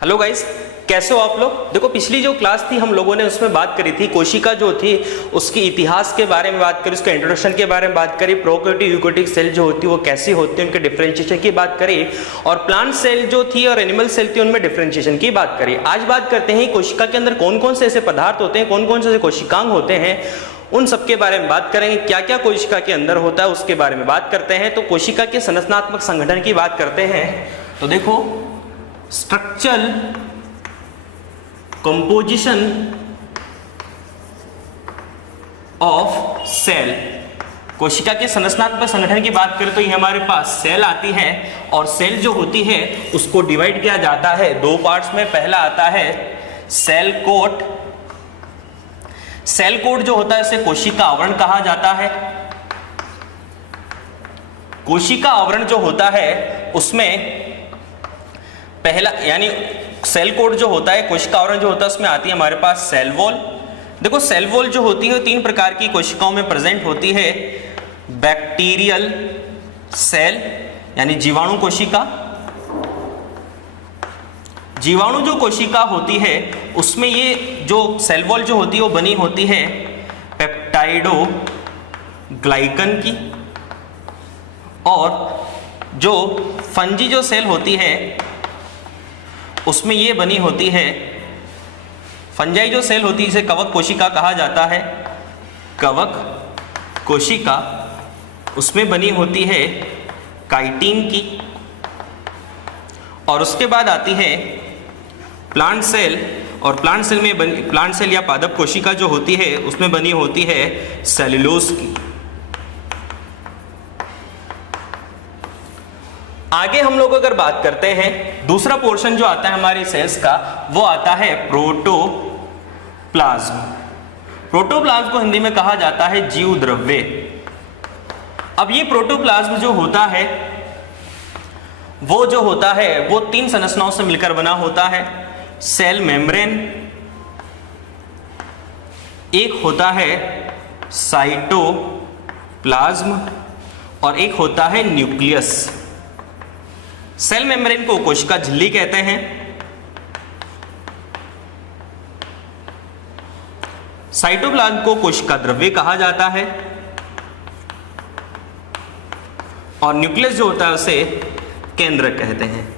Hello guys, कैसे हो आप लोग। देखो, पिछली जो क्लास थी हम लोगों ने उसमें बात करी थी कोशिका जो थी उसकी इतिहास के बारे में बात करी, उसके इंट्रोडक्शन के बारे में बात करी, प्रोकैरियोटिक यूकैरियोटिक सेल जो होती है वो कैसी होती है, उनके डिफरेंशिएशन की बात करी, और प्लांट सेल जो थी और एनिमल सेल थी उनमें डिफरेंशिएशन की बात करी। आज बात करते हैं कोशिका के अंदर कौन कौन से ऐसे पदार्थ होते हैं, कौन कौन से ऐसे कोशिकांग होते हैं, उन सब के बारे में बात करेंगे। क्या क्या कोशिका के अंदर होता है उसके बारे में बात करते हैं। तो कोशिका के संरचनात्मक संगठन की बात करते हैं। तो देखो, स्ट्रक्चरल कंपोजिशन ऑफ सेल, कोशिका के संरचनात्मक संगठन की बात करें तो ये हमारे पास सेल आती है, और सेल जो होती है उसको डिवाइड किया जाता है दो पार्ट्स में। पहला आता है सेल कोट। सेल कोट जो होता है उसे कोशिका आवरण कहा जाता है। कोशिका आवरण जो होता है उसमें पहला यानी सेल कोट जो होता है, कोशिका आवरण जो होता है उसमें आती है हमारे पास सेल वॉल। देखो, सेल वॉल जो होती है तीन प्रकार की कोशिकाओं में प्रेजेंट होती है। बैक्टीरियल सेल यानी जीवाणु कोशिका। जीवाणु जो कोशिका होती है उसमें ये जो सेल वॉल जो होती है वो बनी होती है पेप्टाइडो ग्लाइकन की, और जो फंजी जो सेल होती है उसमें ये बनी होती है, फंजाई जो सेल होती है इसे कवक कोशिका कहा जाता है। कवक कोशिका, उसमें बनी होती है काइटिन की। और उसके बाद आती है प्लांट सेल, और प्लांट सेल में प्लांट सेल या पादप कोशिका जो होती है उसमें बनी होती है सेल्यूलोज की। आगे हम लोग अगर बात करते हैं, दूसरा पोर्शन जो आता है हमारी सेल्स का वो आता है प्रोटोप्लाज्म। प्रोटोप्लाज्म को हिंदी में कहा जाता है जीव द्रव्य। अब ये प्रोटोप्लाज्म जो होता है वो तीन संरचनाओं से मिलकर बना होता है। सेल मेम्ब्रेन, एक होता है साइटोप्लाज्म, और एक होता है न्यूक्लियस। सेल मेम्ब्रेन को कोशिका झिल्ली कहते हैं। साइटोप्लाज्म को कोशिका द्रव्य कहा जाता है, और न्यूक्लियस जो होता है उसे केंद्रक कहते हैं।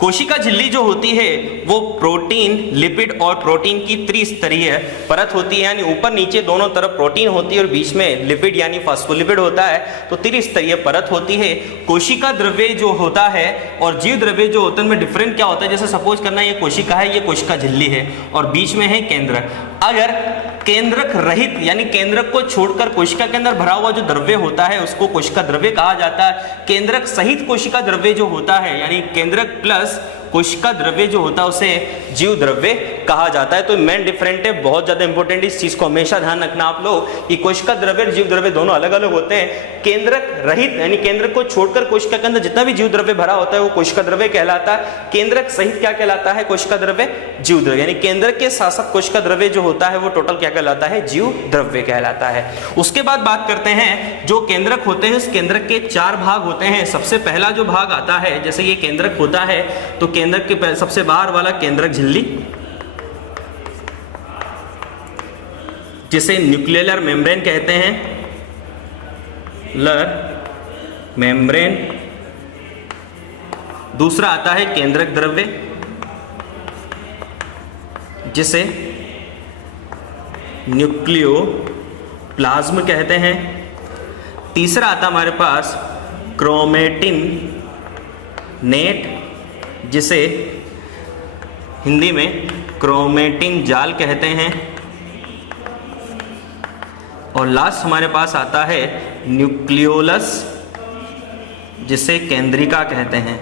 कोशिका झिल्ली जो होती है वो प्रोटीन, लिपिड और प्रोटीन की त्रिस्तरीय परत होती है, यानी ऊपर नीचे दोनों तरफ प्रोटीन होती है और बीच में लिपिड यानी फास्फोलिपिड होता है, तो त्रिस्तरीय परत होती है। कोशिका द्रव्य जो होता है और जीव द्रव्य जो होता है उनमें डिफरेंट क्या होता है, जैसे सपोज करना ये कोशिका है, ये कोशिका झिल्ली है, और बीच में है केंद्रक। अगर केंद्रक रहित यानी केंद्रक को छोड़कर कोशिका के अंदर भरा हुआ जो द्रव्य होता है उसको कोशिका द्रव्य कहा जाता है। केंद्रक सहित कोशिका द्रव्य जो होता है यानी केंद्रक प्लस कोशिका द्रव्य जो होता है उसे जीव द्रव्य कहा जाता है। तो मेन डिफरेंट है, बहुत ज्यादा इंपॉर्टेंट, इस चीज को हमेशा ध्यान रखना आप लोग कि कोशिका द्रव्य और जीव द्रव्य दोनों अलग अलग होते हैं। केंद्रक रहित यानी केंद्रक को छोड़कर कोशिका के अंदर जितना भी जीव द्रव्य भरा होता है वो कोशिका द्रव्य कहलाता है। केंद्रक सहित क्या कहलाता है, कोशिका द्रव्य जीव द्रव्य, यानी केंद्रक के साथ साथ कोशिका द्रव्य जो होता है वो टोटल क्या कहलाता है, जीव द्रव्य कहलाता है। उसके बाद बात करते हैं जो केंद्रक होते हैं, उस केंद्रक के चार भाग होते हैं। सबसे पहला जो भाग आता है, जैसे ये केंद्रक होता है तो केंद्रक के सबसे बाहर वाला केंद्रक झिल्ली, जिसे न्यूक्लियर मेम्ब्रेन कहते हैं, लर मेम्ब्रेन। दूसरा आता है केंद्रक द्रव्य, जिसे न्यूक्लियोप्लाज्म कहते हैं। तीसरा आता हमारे पास क्रोमेटिन नेट, जिसे हिंदी में क्रोमेटिन जाल कहते हैं। और लास्ट हमारे पास आता है न्यूक्लियोलस, जिसे केंद्रिका कहते हैं।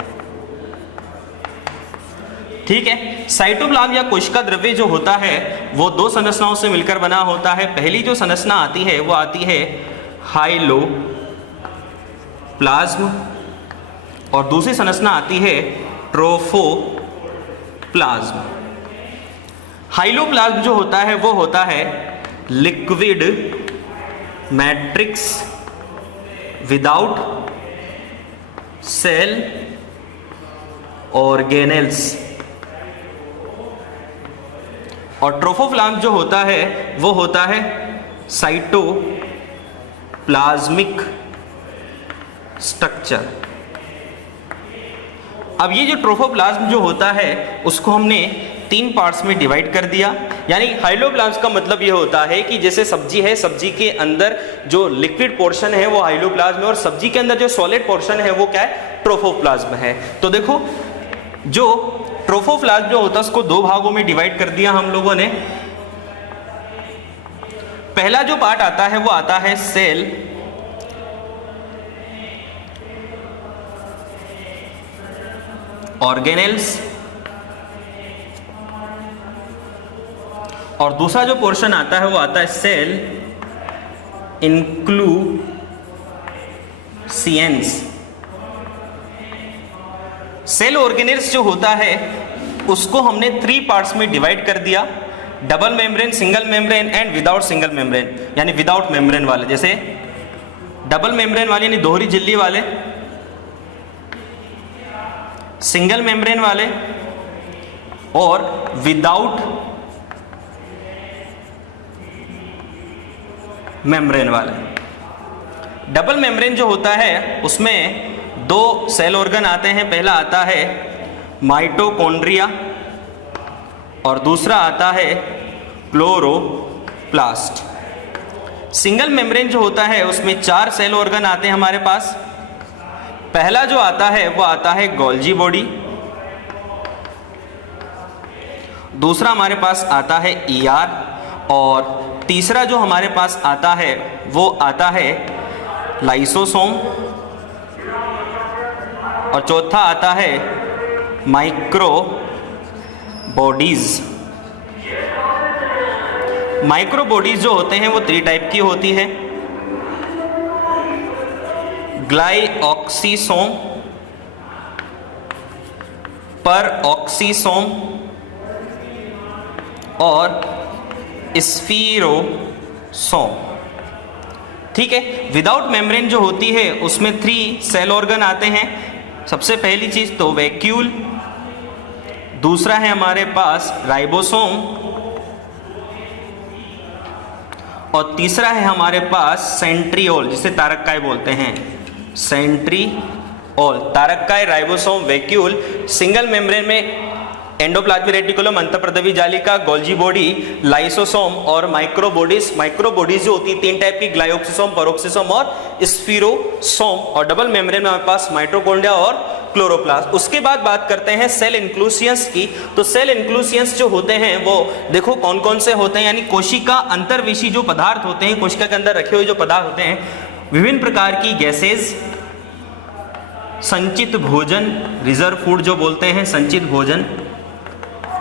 ठीक है, साइटोप्लाज्म या कोशिका द्रव्य जो होता है वो दो संरचनाओं से मिलकर बना होता है। पहली जो संरचना आती है वो आती है हाइलोप्लाज्म, और दूसरी संरचना आती है ट्रोफोप्लाज्म। हाइलोप्लाज्म जो होता है वो होता है liquid matrix without cell organelles, और ट्रोफोप्लाज्म जो होता है वो होता है साइटोप्लाज्मिक स्ट्रक्चर। अब ये जो ट्रोफोप्लाज्म जो होता है उसको हमने 3 पार्ट्स में डिवाइड कर दिया। यानी हाइलोप्लाज्म का मतलब ये होता है कि जैसे सब्जी है, सब्जी के अंदर जो लिक्विड पोर्शन है वो हाइलोप्लाज्म है और सब्जी के अंदर जो सॉलिड पोर्शन है वो क्या है, ट्रोफोप्लाज्म है। तो देखो जो ट्रोफोप्लाज्म जो होता है उसको 2 भागों में डिवाइड कर दिया हम लोगों ने। पहला जो पार्ट आता है वो आता है सेल ऑर्गेनेल्स और दूसरा जो पोर्शन आता है वो आता है सेल इंक्लूसियंस। सेल ऑर्गेनेल्स जो होता है उसको हमने 3 पार्ट्स में डिवाइड कर दिया, double membrane, single membrane and without single membrane, यानी विदाउट मेम्ब्रेन वाले। जैसे डबल मेम्ब्रेन वाले यानी दोहरी झिल्ली वाले, सिंगल मेम्ब्रेन वाले और विदाउट मेम्ब्रेन वाले। डबल मेम्ब्रेन जो होता है उसमें 2 सेल ऑर्गन आते हैं। पहला आता है माइटोकॉन्ड्रिया और दूसरा आता है क्लोरोप्लास्ट। सिंगल मेम्ब्रेन जो होता है उसमें 4 सेल ऑर्गन आते हैं हमारे पास। पहला जो आता है वो आता है गोल्जी बॉडी, दूसरा हमारे पास आता है ER और तीसरा जो हमारे पास आता है वो आता है लाइसोसोम और चौथा आता है माइक्रो बॉडीज। माइक्रो बॉडीज जो होते हैं वो 3 टाइप की होती है, ग्लाइऑक्सीसोम, परऑक्सीसोम और स्फीरोसोम। ठीक है। विदाउट मेम्ब्रेन जो होती है उसमें 3 सेल ऑर्गन आते हैं। सबसे पहली चीज तो वैक्यूल, दूसरा है हमारे पास राइबोसोम और तीसरा है हमारे पास सेंट्रियोल, जिसे तारक्काई बोलते हैं, सेंट्रियोल। तारक्काई, राइबोसोम, वैक्यूल। सिंगल मेम्ब्रेन में एंडोप्लाज्मिक रेटिकुलम, अंतःप्रदवी जालिका, गोल्जी बॉडी, लाइसोसोम और माइक्रोबॉडीज। माइक्रोबॉडीज जो होती है 3 टाइप की, ग्लाइऑक्सीसोम, पेरोक्सीसोम और स्फीरोसोम। और डबल मेम्ब्रेन में हमारे पास माइटोकॉन्ड्रिया और क्लोरोप्लास्ट। उसके बाद बात करते हैं सेल इंक्लूसियंस की। तो सेल इंक्लूसियंस जो होते हैं वो देखो कौन कौन से होते हैं, यानी कोशिका अंतर्वेशी जो पदार्थ होते हैं, कोशिका के अंदर रखे हुए जो पदार्थ होते हैं, विभिन्न प्रकार की गैसेज, संचित भोजन, रिजर्व फूड जो बोलते हैं, संचित भोजन।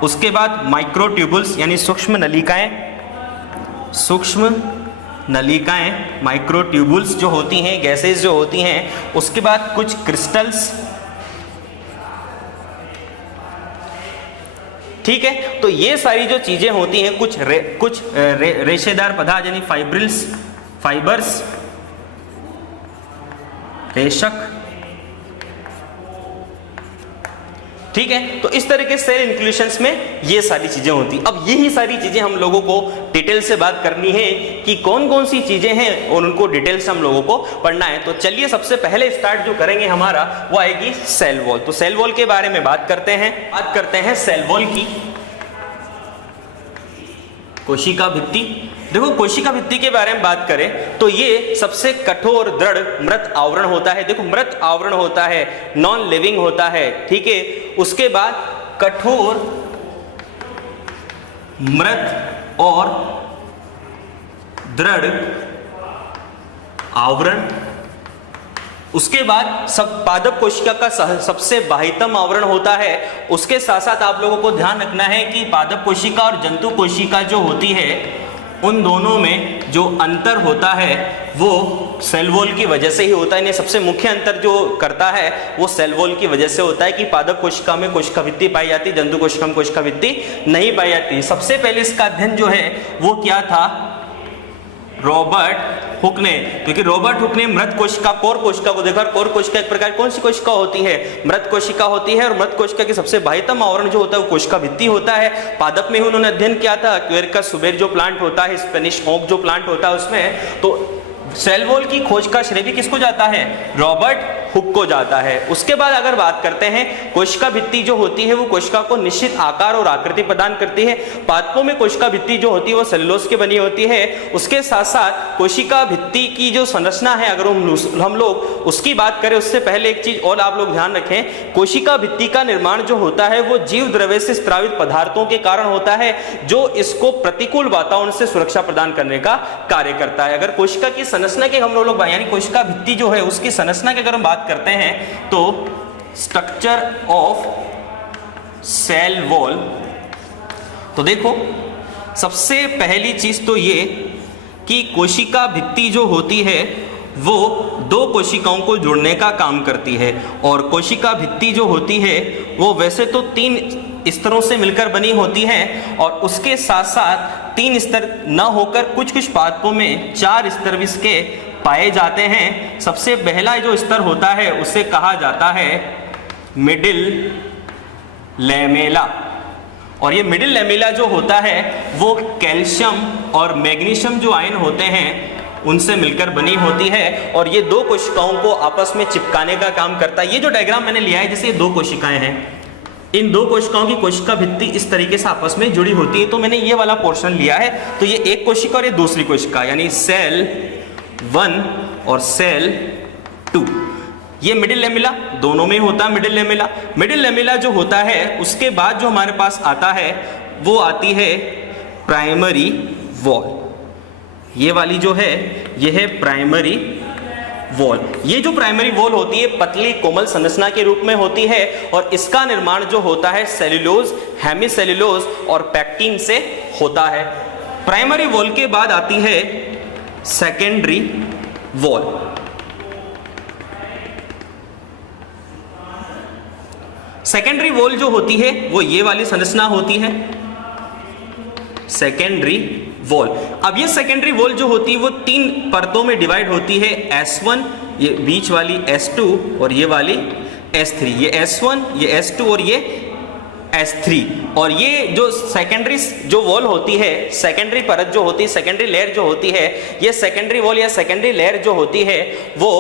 उसके बाद माइक्रोट्यूबुल्स यानी सूक्ष्म नलिकाएं, सूक्ष्म नलिकाएं, माइक्रोट्यूबुल्स जो होती हैं, गैसेस जो होती हैं। उसके बाद कुछ क्रिस्टल्स। ठीक है। तो ये सारी जो चीजें होती हैं, कुछ रेशेदार पदार्थ यानी फाइबर्स, रेशक। ठीक है। तो इस तरह के सेल इंक्लूशंस में ये सारी चीजें होती। अब यही सारी चीजें हम लोगों को डिटेल से बात करनी है कि कौन कौन सी चीजें हैं और उनको डिटेल से हम लोगों को पढ़ना है। तो चलिए सबसे पहले स्टार्ट जो करेंगे हमारा वो आएगी सेल वॉल। तो सेल वॉल के बारे में बात करते हैं सेल वॉल की। कोशिका भित्ति। देखो कोशिका भित्ति के बारे में बात करें तो ये सबसे कठोर दृढ़ मृत आवरण होता है। देखो मृत आवरण होता है, नॉन लिविंग होता है। ठीक है। उसके बाद कठोर, मृत और दृढ़ आवरण। उसके बाद सब पादप कोशिका का सबसे बाह्यतम आवरण होता है। उसके साथ साथ आप लोगों को ध्यान रखना है कि पादप कोशिका और जंतु कोशिका जो होती है उन दोनों में जो अंतर होता है वो सेल वॉल की वजह से ही होता है। सबसे मुख्य अंतर जो करता है वो सेल वॉल की वजह से होता है कि पादप कोशिका में कोशिका भित्ति पाई जाती, जंतु कोशिका में कोशिका भित्ति नहीं पाई जाती। सबसे पहले इसका अध्ययन जो है वो क्या था, रॉबर्ट हुक ने, क्योंकि रॉबर्ट हुक ने मृत कोशिका, कोर कोशिका को देखा। कोर कोशिका एक प्रकार कौन सी कोशिका होती है? मृत कोशिका होती है। और मृत कोशिका की सबसे बाह्यतम आवरण जो होता है वो कोशिका भित्ति होता है। पादप में ही उन्होंने अध्ययन किया था, क्वेरकस सुबेर जो प्लांट होता है, स्पेनिश ओक जो प्लांट होता है उसमें। तो सेल वॉल की खोज का श्रेय भी किसको जाता है? रॉबर्ट हुक को जाता है। उसके बाद अगर बात करते हैं, कोशिका भित्ति जो होती है वो कोशिका को निश्चित आकार और आकृति प्रदान करती है। पादपों में कोशिका भित्ति जो होती है वो सेलुलोज की बनी होती है। उसके साथ साथ कोशिका भित्ति की जो संरचना है, अगर हम लोग उसकी बात करें, उससे पहले एक चीज और आप लोग ध्यान रखें, कोशिका भित्ति का निर्माण जो होता है वो जीव द्रव्य से स्रावित पदार्थों के कारण होता है, जो इसको प्रतिकूल वातावरण से सुरक्षा प्रदान करने का कार्य करता है। अगर कोशिका की संरचना के हम लोग यानी कोशिका भित्ति जो है उसकी संरचना की अगर हम बात करते हैं तो स्ट्रक्चर ऑफ सेल वॉल, तो देखो सबसे पहली चीज तो ये कि कोशिका भित्ति जो होती है वो दो कोशिकाओं को जोड़ने का काम करती है। और कोशिका भित्ति जो होती है वो वैसे तो 3 स्तरों से मिलकर बनी होती है, और उसके साथ साथ 3 स्तर न होकर कुछ कुछ पादपों में 4 स्तर भी इसके पाए जाते हैं। सबसे पहला जो स्तर होता है उसे कहा जाता है मिडिल लैमेला, और ये मिडिल लैमेला जो होता है वो कैल्शियम और मैग्नीशियम जो आयन होते हैं उनसे मिलकर बनी होती है, और ये दो कोशिकाओं को आपस में चिपकाने का काम करता है। ये जो डायग्राम मैंने लिया है, जैसे ये 2 कोशिकाएं हैं, इन 2 कोशिकाओं की कोशिका भित्ति इस तरीके से आपस में जुड़ी होती है। तो मैंने ये वाला पोर्शन लिया है, तो ये एक कोशिका और ये दूसरी कोशिका, यानी सेल 1 और सेल 2। ये मिडिल लैमेला दोनों में होता है। मिडिल लैमेला जो होता है उसके बाद जो हमारे पास आता है वो आती है प्राइमरी वॉल। ये वाली जो है ये है प्राइमरी वॉल। ये जो प्राइमरी वॉल होती है पतली कोमल संरचना के रूप में होती है, और इसका निर्माण जो होता है सेल्यूलोज, हेमीसेल्यूलोज और पैक्टिन से होता है। प्राइमरी वॉल के बाद आती है सेकेंडरी वॉल। सेकेंडरी वॉल जो होती है वो ये वाली संरचना होती है, सेकेंडरी वॉल। अब ये सेकेंडरी वॉल जो होती है वो 3 परतों में डिवाइड होती है, S1, ये बीच वाली S2 और ये वाली S3। ये S1, ये S2 और ये S3। और ये जो सेकेंडरी जो वॉल होती है, सेकेंडरी परत जो होती है, सेकेंडरी लेयर जो होती है, ये सेकेंडरी वॉल या सेकेंडरी लेयर जो होती है वो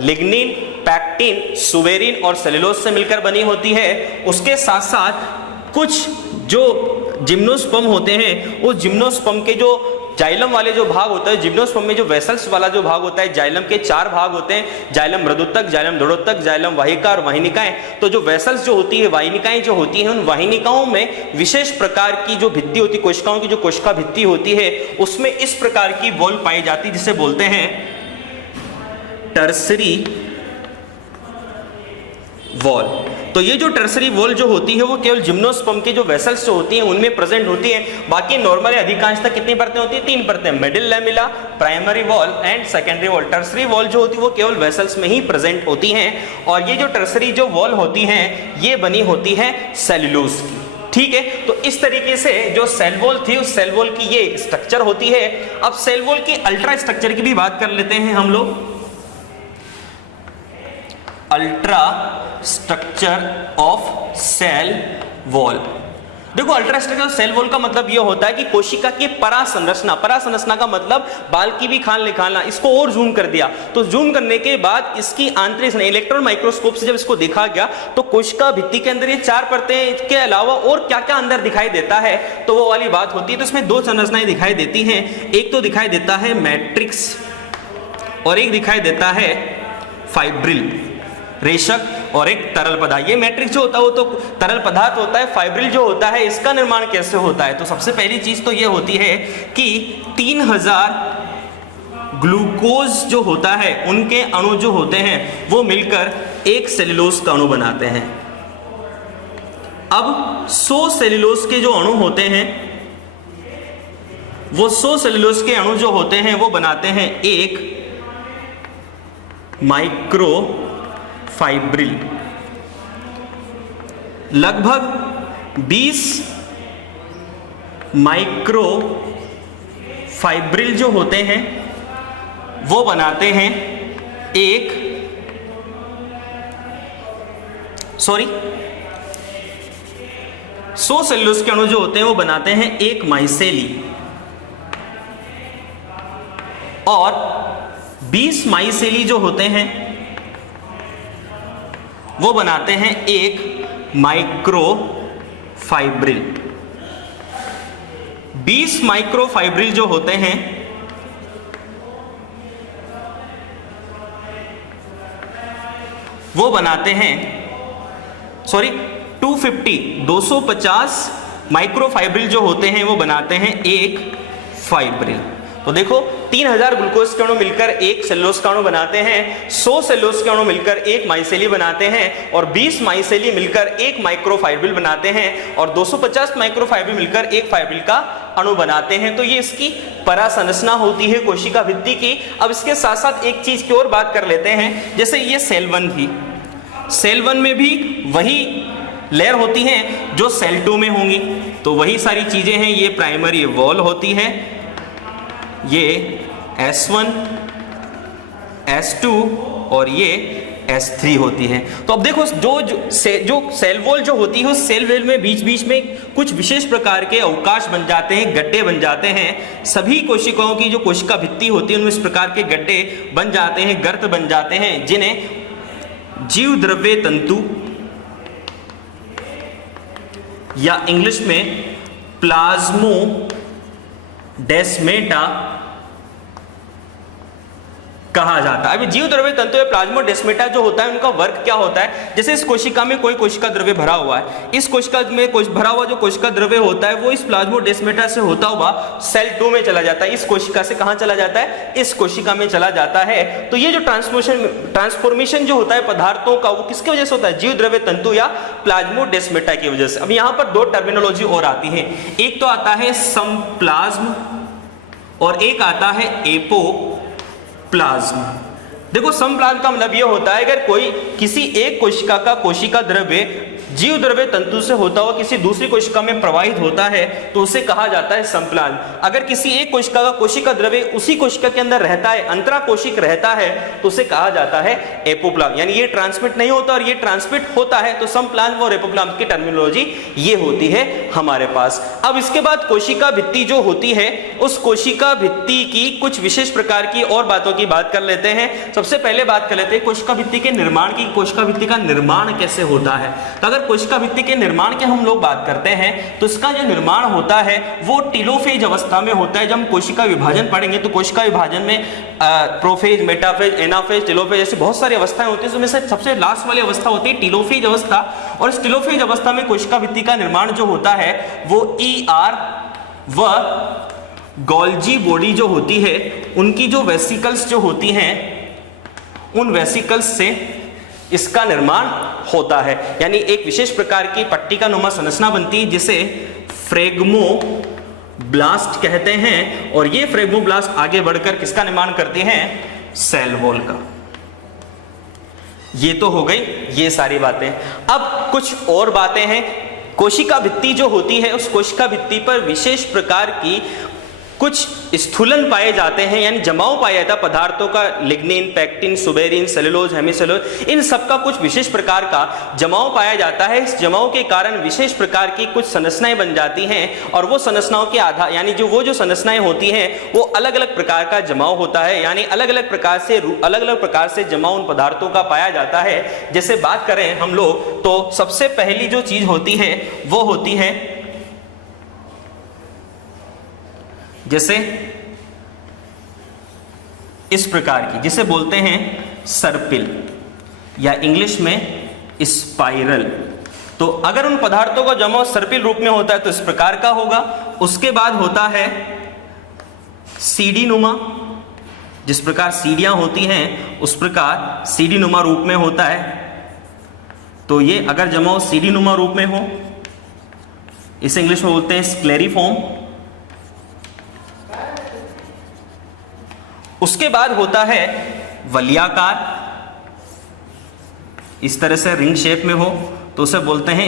लिग्निन, पैक्टिन, सुबेरिन और सेल्यूलोज से मिलकर बनी होती है। उसके साथ साथ कुछ जो जिम्नोस्पर्म होते हैं, उस जिम्नोस्पर्म के जो जाइलम वाले जो भाग होता है, जिम्नोस्पर्म में जो वेसल्स वाला जो भाग होता है, जाइलम के 4 भाग होते हैं, जाइलम मृदुतक, जाइलम दृढ़ोतक, जाइलम वाहिका और वाहिनिकाएं। तो जो वेसल्स जो होती है, वाहिनिकाएं जो होती हैं, उन वाहिनिकाओं में विशेष प्रकार की जो भित्ति होती है, कोशिकाओं की जो कोशिका भित्ति होती है, उसमें इस प्रकार की वॉल पाई जाती है जिसे बोलते हैं टर्सरी वॉल। तो ये जो टर्सरी वॉल जो होती है वो केवल जिम्नोस्पर्म के जो वेसल्स जो होती हैं उनमें प्रेजेंट होती है। बाकी नॉर्मली अधिकांशतः कितनी परतें होती है? 3 परतें, middle lamella, primary wall and secondary wall. Tertiary wall जो होती है वो केवल वेसल्स में ही प्रेजेंट होती हैं, और ये जो टर्सरी जो वॉल होती हैं ये बनी होती है सेल्यूलोज की। ठीक है, तो इस तरीके से जो सेल वॉल थी उस सेल वॉल की ये स्ट्रक्चर होती है। अब सेल वॉल की अल्ट्रा स्ट्रक्चर की भी बात कर लेते हैं हम लोग। Ultra structure of cell wall. देखो, ultra structure of cell wall का मतलब यह होता है कि कोशिका की परासंरचना, परासंरचना का मतलब बाल की भी खाल निकालना। इसको और जूम कर दिया तो जूम करने के बाद इसकी आंतरिक इलेक्ट्रॉन माइक्रोस्कोप से जब इसको देखा गया तो कोशिका भित्ति के अंदर ये 4 परतें के अलावा और क्या क्या अंदर दिखाई देता है, तो वो वाली बात होती है। तो इसमें 2 संरचनाएं दिखाई देती हैं। एक तो दिखाई देता है मैट्रिक्स और एक दिखाई देता है फाइब्रिल, रेशक और एक तरल पदार्थ। ये मैट्रिक्स जो होता है वो तो तरल पदार्थ होता है। फाइब्रिल जो होता है इसका निर्माण कैसे होता है? तो सबसे पहली चीज तो ये होती है कि 3000 ग्लूकोज जो होता है उनके अणु जो होते हैं वो मिलकर एक सेल्यूलोज का अणु बनाते हैं। अब 100 सेल्यूलोज के जो अणु होते हैं वो 100 सेल्यूलोज के अणु जो होते हैं वो बनाते हैं एक माइक्रो फाइब्रिल। लगभग 20 माइक्रो फाइब्रिल जो होते हैं वो बनाते हैं एक 100 सेलुलोज के अणु जो होते हैं वो बनाते हैं एक माइसेली, और 20 माइसेली जो होते हैं वो बनाते हैं एक माइक्रोफाइब्रिल। 20 माइक्रोफाइब्रिल जो होते हैं वो बनाते हैं 250 माइक्रोफाइब्रिल जो होते हैं वो बनाते हैं एक फाइब्रिल। तो देखो 3000 ग्लूकोज के अणु मिलकर एक सेलुलोज का अणु बनाते हैं, 100 सेलुलोज के अणु मिलकर एक माइसेली बनाते हैं, और 20 माइसेली मिलकर एक माइक्रोफाइब्रिल बनाते हैं, और 250 माइक्रोफाइब्रिल मिलकर एक फाइब्रिल का अणु बनाते हैं। तो ये इसकी परासंरचना होती है कोशिका भित्ति की। अब इसके साथ साथ एक चीज की और बात कर लेते हैं, जैसे ये सेल 1 थी, सेल 1 में भी वही लेयर होती हैं जो सेल 2 में होंगी, तो वही सारी चीजें हैं। ये प्राइमरी वॉल होती है, ये S1, S2 और ये S3 होती है। तो अब देखो जो सेल वॉल जो होती है उस सेल वॉल में बीच बीच में कुछ विशेष प्रकार के अवकाश बन जाते हैं, गड्ढे बन जाते हैं। सभी कोशिकाओं की जो कोशिका भित्ति होती है उनमें इस प्रकार के गड्ढे बन जाते हैं, गर्त बन जाते हैं, जिन्हें जीव द्रव्य तंतु या इंग्लिश में प्लाज्मोडेस्मेटा कहा जाता है। अभी जीव द्रव्य तंतु या प्लाज्मोडेस्मेटा जो होता है उनका वर्क क्या होता है, जैसे इस कोशिका में कोई कोशिका द्रव्य भरा हुआ है, इस कोशिका में भरा हुआ जो कोशिका द्रव्य होता है वो इस प्लाज्मोडेस्मेटा से होता हुआ सेल 2 में चला जाता है। इस कोशिका से कहां चला जाता है, इस कोशिका में चला जाता है। तो ये जो ट्रांसफॉर्मेशन जो होता है पदार्थों का वो किसकी वजह से होता है, जीव द्रव्य तंतु या प्लाज्मोडेस्मेटा की वजह से। अब यहां पर दो टर्मिनोलॉजी और आती है, एक तो आता है संप्लाज्म और एक आता है एपोप्लाज्म। देखो संप्लाज्म का मतलब यह होता है अगर कोई किसी एक कोशिका का कोशिका द्रव्य जीव द्रव्य तंतु से होता हुआ किसी दूसरी कोशिका में प्रवाहित होता है तो उसे कहा जाता है संप्लाज्म। अगर किसी एक कोशिका का कोशिका द्रव्य उसी कोशिका के अंदर रहता है, अंतरा कोशिक रहता है, तो उसे कहा जाता है एपोप्लाज्म। यानी ये ट्रांसमिट नहीं होता और ये ट्रांसमिट होता है, तो संप्लाज्म और एपोप्लाज्म की टर्मिनोलॉजी ये होती है हमारे पास। अब इसके बाद कोशिका भित्ति जो होती है उस कोशिका भित्ति की कुछ विशेष प्रकार की और बातों की बात कर लेते हैं। सबसे पहले बात कर लेते हैं कोशिका भित्ति के निर्माण की। कोशिका भित्ति का निर्माण कैसे होता है, तो अगर कोशिका भित्ति के निर्माण की हम लोग बात करते हैं तो इसका जो निर्माण होता है वो टेलोफेज अवस्था में होता है। जब हम कोशिका विभाजन पढ़ेंगे तो कोशिका विभाजन में प्रोफेज, मेटाफेज, एनाफेज, टेलोफेज ऐसी बहुत सारी अवस्थाएं होती है, जिसमें से सबसे लास्ट वाली अवस्था होती है टेलोफेज अवस्था। और इस टेलोफेज अवस्था में कोशिका भित्ति का निर्माण जो होता है वो ER व गोल्जी बॉडी जो होती है उनकी जो वेसिकल्स जो होती हैं उन वेसिकल्स से इसका निर्माण होता है। यानी एक विशेष प्रकार की पट्टिका नुमा संरचना बनती है जिसे फ्रेगमोब्लास्ट कहते हैं, और ये फ्रेगमोब्लास्ट आगे बढ़कर किसका निर्माण करते हैं, सेल वॉल का। ये तो हो गई ये सारी बातें। अब कुछ और बातें हैं। कोशिका भित्ति जो होती है उस कोशिका भित्ति पर विशेष प्रकार की कुछ स्थूलन पाए जाते हैं, यानी जमाव पाया जाता है पदार्थों का, lignin, pectin, suberin, cellulose, hemicellulose, इन सब का कुछ विशेष प्रकार का जमाव पाया जाता है। इस जमाव के कारण विशेष प्रकार की कुछ संरचनाएं बन जाती हैं, और वो संरचनाओं के आधार यानी वो जो संरचनाएं होती हैं वो अलग अलग प्रकार का जमाव होता है, यानी अलग अलग प्रकार से जमाव उन पदार्थों का पाया जाता है। जैसे बात करें हम लोग तो सबसे पहली जो चीज होती है वो होती है जैसे इस प्रकार की, जिसे बोलते हैं सर्पिल या इंग्लिश में स्पाइरल। तो अगर उन पदार्थों का जमाव सर्पिल रूप में होता है तो इस प्रकार का होगा। उसके बाद होता है सीढ़ी नुमा, जिस प्रकार सीढ़ियां होती हैं उस प्रकार सीढ़ी नुमा रूप में होता है। तो ये अगर जमाव सीढ़ी नुमा रूप में हो, इसे इंग्लिश में बोलते हैं स्क्लेरिफॉर्म। उसके बाद होता है वलयाकार, इस तरह से रिंग शेप में हो तो उसे बोलते हैं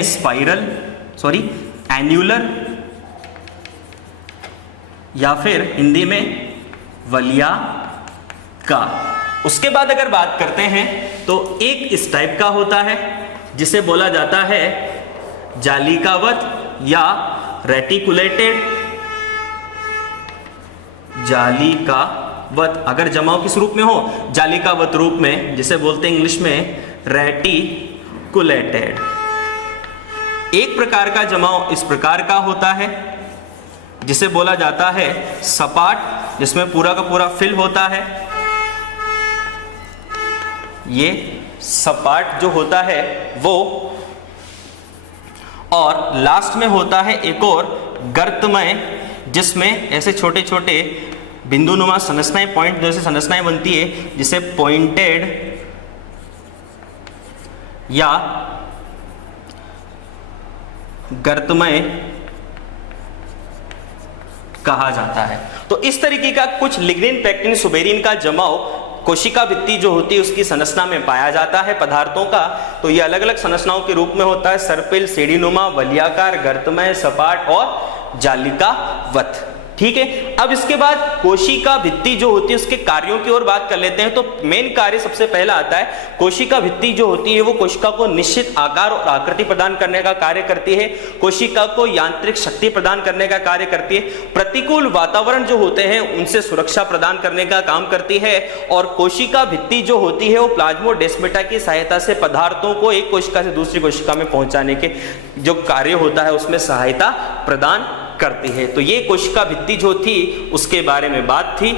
एन्युलर, या फिर हिंदी में वलयाकार। का। उसके बाद अगर बात करते हैं तो एक इस टाइप का होता है जिसे बोला जाता है जालिकावत या रेटिकुलेटेड। जालिकावत अगर जमाव किस रूप में हो, जालिकावत रूप में, जिसे बोलते हैं इंग्लिश में रेटिकुलेटेड। एक प्रकार का जमाव इस प्रकार का होता है जिसे बोला जाता है सपाट, जिसमें पूरा का पूरा फिल होता है। ये सपाट जो होता है वो, और लास्ट में होता है एक और गर्तमय, जिसमें ऐसे छोटे छोटे बिंदुनुमा संरचनाएं, पॉइंट जैसे संरचनाएं बनती है, जिसे पॉइंटेड या गर्तमय कहा जाता है। तो इस तरीके का कुछ लिग्निन, पेक्टिन, सुबेरिन का जमाव कोशिका भित्ति जो होती है उसकी संरचना में पाया जाता है पदार्थों का। तो ये अलग अलग संरचनाओं के रूप में होता है, सर्पिल, सीढ़ीनुमा, वलयाकार, गर्तमय, सपाट और जालिकावत। ठीक है, अब इसके बाद कोशिका भित्ति जो होती है उसके कार्यों की ओर बात कर लेते हैं। तो मेन कार्य सबसे पहला आता है, कोशिका भित्ति जो होती है वो कोशिका को निश्चित आकार और आकृति प्रदान करने का कार्य करती है, कोशिका को यांत्रिक शक्ति प्रदान करने का कार्य करती है, प्रतिकूल वातावरण जो होते हैं उनसे सुरक्षा प्रदान करने का काम करती है, और कोशिका भित्ति जो होती है वो प्लाज्मोडेस्माटा की सहायता से पदार्थों को एक कोशिका से दूसरी कोशिका में पहुंचाने के जो कार्य होता है उसमें सहायता प्रदान करती है। तो ये कोशिका भित्ति जो थी उसके बारे में बात थी।